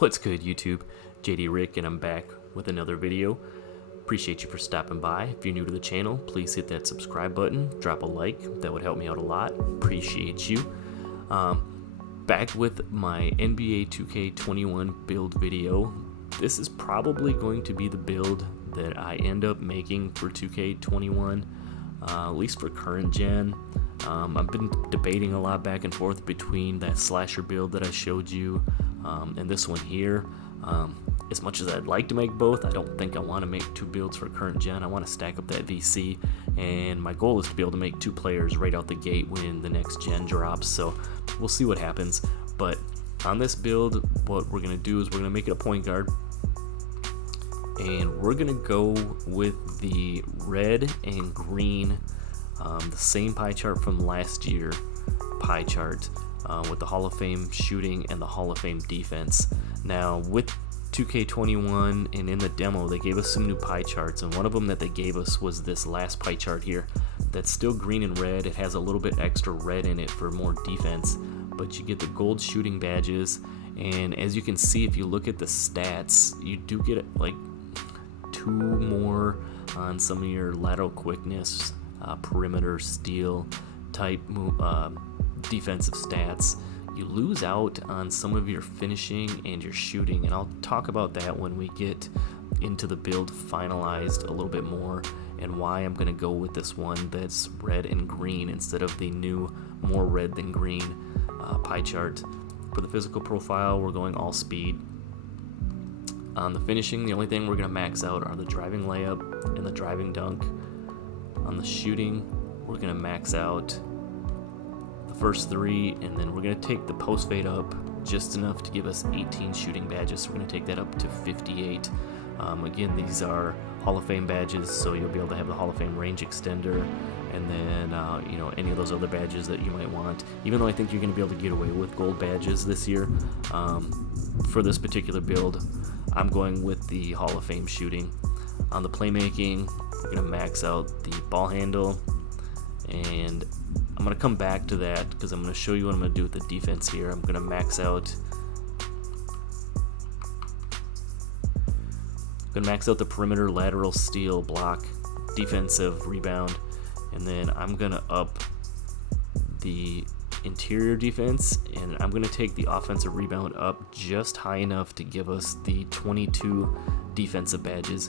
What's good, YouTube? JD Rick, and I'm back with another video. Appreciate you for stopping by. If you're new to the channel, please hit that subscribe button, drop a like, that would help me out a lot. Appreciate you. Back with my NBA 2K21 build video. This is probably going to be the build that I end up making for 2K21, at least for current gen. I've been debating a lot back and forth between that slasher build that I showed you and this one here. As much as I'd like to make both, I don't think I want to make two builds for current gen. I want to stack up that VC, and my goal is to be able to make two players right out the gate when the next gen drops, so we'll see what happens. But on this build, what we're going to do is we're going to make it a point guard, and we're going to go with the red and green, the same pie chart from last year pie chart, with the Hall of Fame shooting and the Hall of Fame defense. Now with 2K21 and in the demo they gave us some new pie charts, and one of them that they gave us was this last pie chart here that's still green and red. It has a little bit extra red in it for more defense, but you get the gold shooting badges, and as you can see, if you look at the stats, you do get like 2 more on some of your lateral quickness, perimeter, steal type defensive stats. You lose out on some of your finishing and your shooting, and I'll talk about that when we get into the build finalized a little bit more, and why I'm going to go with this one that's red and green instead of the new more red than green pie chart. For the physical profile, we're going all speed. On the finishing, the only thing we're going to max out are the driving layup and the driving dunk. On the shooting, we're going to max out first 3, and then we're going to take the post fade up just enough to give us 18 shooting badges, so we're going to take that up to 58. Again, these are Hall of Fame badges, so you'll be able to have the Hall of Fame range extender, and then any of those other badges that you might want, even though I think you're going to be able to get away with gold badges this year. For this particular build, I'm going with the Hall of Fame shooting. On the playmaking, we're going to max out the ball handle, and I'm going to come back to that because I'm going to show you what I'm going to do with the defense here. I'm going to max out the perimeter, lateral, steal, block, defensive, rebound, and then I'm going to up the interior defense, and I'm going to take the offensive rebound up just high enough to give us the 22 defensive badges.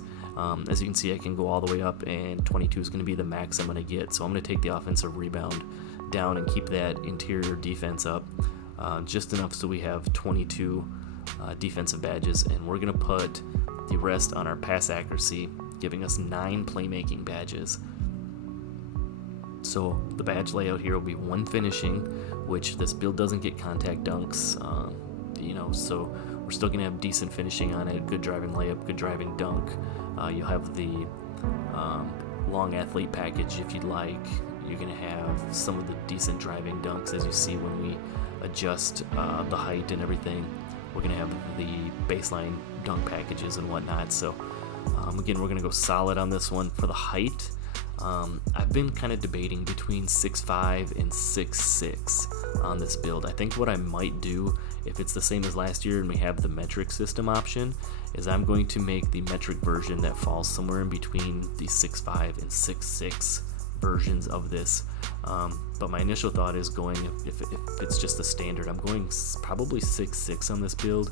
As you can see, I can go all the way up, and 22 is going to be the max I'm going to get, so I'm going to take the offensive rebound down and keep that interior defense up just enough so we have 22 defensive badges, and we're going to put the rest on our pass accuracy, giving us 9 playmaking badges. So the badge layout here will be 1 finishing, which this build doesn't get contact dunks, so we're still going to have decent finishing on it, good driving layup, good driving dunk. You'll have the long athlete package if you'd like. You're going to have some of the decent driving dunks, as you see when we adjust the height and everything. We're going to have the baseline dunk packages and whatnot. So again, we're going to go solid on this one. For the height, I've been kind of debating between 6'5" and 6'6" on this build. I think what I might do, if it's the same as last year and we have the metric system option, is I'm going to make the metric version that falls somewhere in between the 6'5" and 6'6" versions of this. But my initial thought is going, if it's just the standard, I'm going probably 6'6" on this build.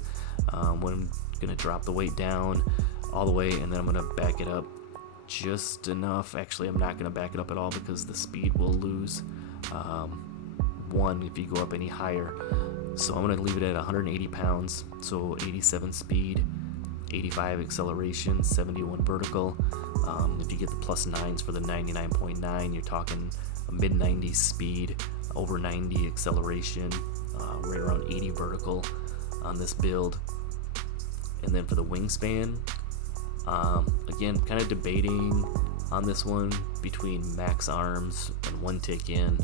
When I'm going to drop the weight down all the way, and then I'm going to back it up just enough. Actually, I'm not going to back it up at all because the speed will lose 1 if you go up any higher. So I'm going to leave it at 180 pounds, so 87 speed, 85 acceleration, 71 vertical. If you get the +9s for the 99.9, you're talking a mid-90s speed, over 90 acceleration, right around 80 vertical on this build. And then for the wingspan, again, kind of debating on this one between max arms and 1 tick in.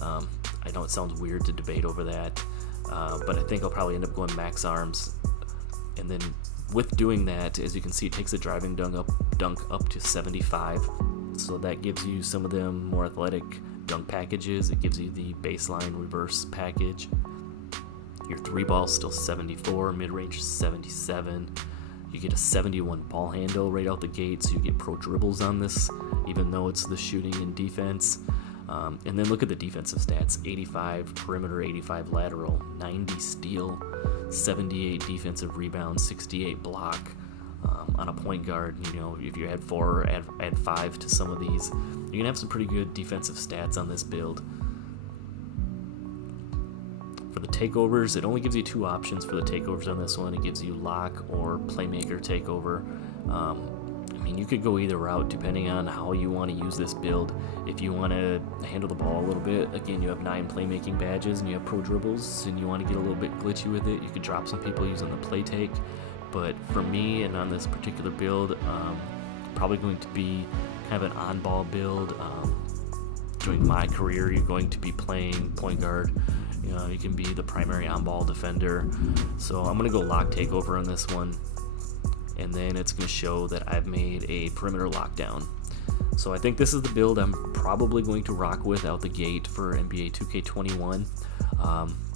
I know it sounds weird to debate over that, but I think I'll probably end up going max arms. And then with doing that, as you can see, it takes the driving dunk up to 75, so that gives you some of them more athletic dunk packages. It gives you the baseline reverse package, Your 3-ball still 74, mid-range 77. You get a 71 ball handle right out the gate, so you get pro dribbles on this, even though it's the shooting and defense. And then look at the defensive stats: 85 perimeter, 85 lateral, 90 steal, 78 defensive rebound, 68 block. On a point guard, you know, if you add 4, add 5 to some of these, you're gonna have some pretty good defensive stats on this build. For the takeovers, it only gives you 2 options for the takeovers on this one. It gives you lock or playmaker takeover. I mean, you could go either route depending on how you want to use this build. If you want to handle the ball a little bit, again, you have 9 playmaking badges and you have pro dribbles, and you want to get a little bit glitchy with it, you could drop some people using the play take. But for me, and on this particular build, probably going to be kind of an on-ball build. During my career, you're going to be playing point guard. You know, you can be the primary on-ball defender. So I'm going to go lock takeover on this one. And then it's going to show that I've made a perimeter lockdown. So I think this is the build I'm probably going to rock with out the gate for NBA 2K21.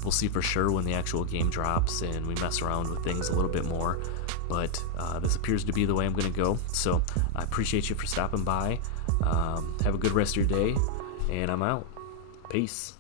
We'll see for sure when the actual game drops and we mess around with things a little bit more. But this appears to be the way I'm going to go. So I appreciate you for stopping by. Have a good rest of your day, and I'm out. Peace.